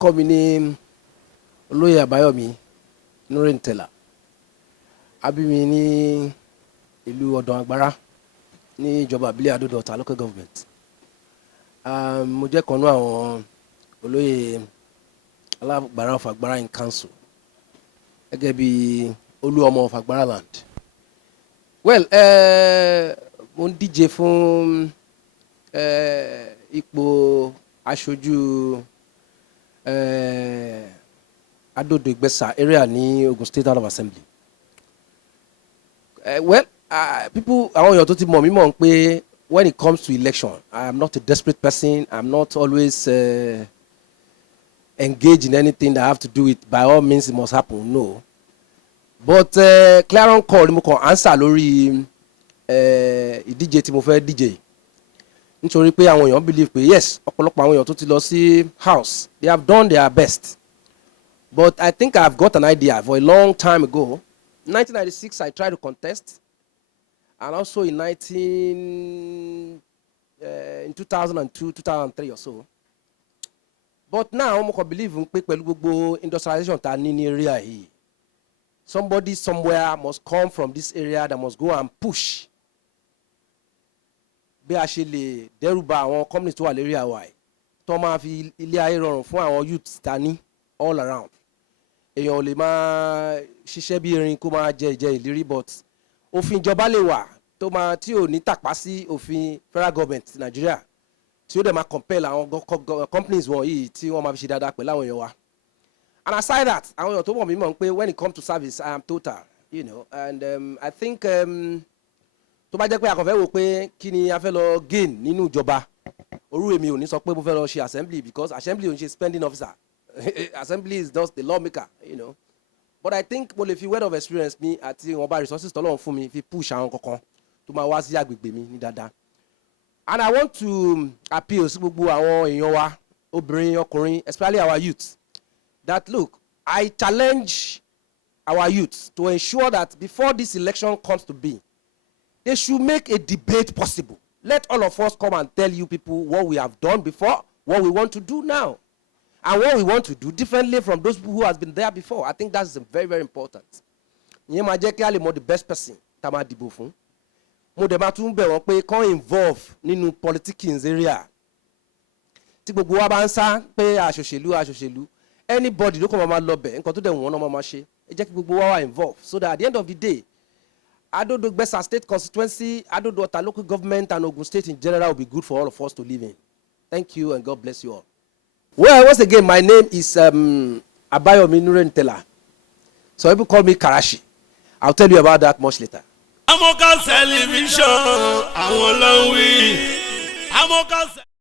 kọ́ mi ní Hon Abayomi Tella. A bí mi ní ìlú ọ̀dàn àgbàrá ní ìjọba ìbílẹ̀ Adó-Ọ̀tà local government. Mo jẹ́ kan nínú àwọn olóyè alágbára of Agbára in council gẹ́gẹ́ bí olú ọmọ of Agbára land. Well, mo ń díje fún ipò aṣojú IGBESA area ní Ogun State House of Assembly. Well, people, àwọn èèyàn tó ti mọ̀ mí mọ̀ pé when it comes to election, I am not a desperate person. I'm not always engaged in anything that I have to do with by all means it must happen. No. But Clarion call mo kàn answer lórí ìdíje tí mo fẹ́ díje. Nítorí pé àwọn èèyàn believe pé yes, ọ̀pọ̀lọpọ̀ àwọn èèyàn tó ti lọ sí house, they have done their best. But I think I've got an idea for a long time ago. 1996, I tried to contest. And also in 2002, 2003 or so. But now, I believe in industrialization in area here. Somebody somewhere must come from this area that must go and push. Bí a ṣe lè dẹ́rùbà àwọn companies tó wà lérí àwa yìí. Tó máa fi ilé ayé rọrùn fún àwọn youths ta ní all around. Èèyàn ò lè máa ṣiṣẹ́ bí erin kó máa jẹ ìlérí, but òfin ìjọba lè wà tó máa tí ò ní tàpá sí òfin federal government Nigeria tí ó dẹ̀ máa compel àwọn companies wọ̀nyí tí wọ́n máa fi ṣe dáadáa pẹ̀lú àwọn èèyàn wa. And aside that, àwọn èèyàn tó mọ̀ mí mọ̀ pé when it comes to service, I am total, you know, and I think tó bá jẹ́ pé àkànfẹ́ wò pé kí ni a fẹ́ lọ gain nínú ìjọba, orú èmi ò ní sọ pé mo fẹ́ lọ ṣe assembly because assembly ò ń ṣe spending officer. Assembly is just the lawmaker, you know. But I think mo lè fi word of experience mi àti ìwọ̀nba resources tọ́lọ́run fún mi fi push àwọn kankan tó máa wá sí agbègbè mi ní dáadáa. And I want to appeal sí gbogbo àwọn èèyàn wa, obìnrin, ọkùnrin, especially our youth, that look, I challenge our youth to ensure that before this election comes to be, they should make a debate possible. Let all of us come and tell you people what we have done before, what we want to do now, and what we want to do differently from those people who has been there before. I think that's very, very important. Ìyẹn máa jẹ́ kí a lè mọ the best person tá máa dìbò fún. Mo dẹ̀ máa tún bẹ̀ wọ́n pé kán involve nínú politics area. Tí gbogbo wa bá ń sá pé àṣòṣèlú, anybody ló kàn máa lọ bẹ̀, nǹkan tó dẹ̀ wọ́n náà máa ṣe. Ẹ jẹ́ kí gbogbo wa wà involved so that at the end of the day, IGBESA state constituency, Adó-Ọ̀tà local government, and Ogun State in general will be good for all of us to live in. Thank you and God bless you all. Well, once again, my name is Abayomi Tella. So people call me KARACHE. I'll tell you about that much later. Amokaz television, àwọn ló ń wí. Amokaz.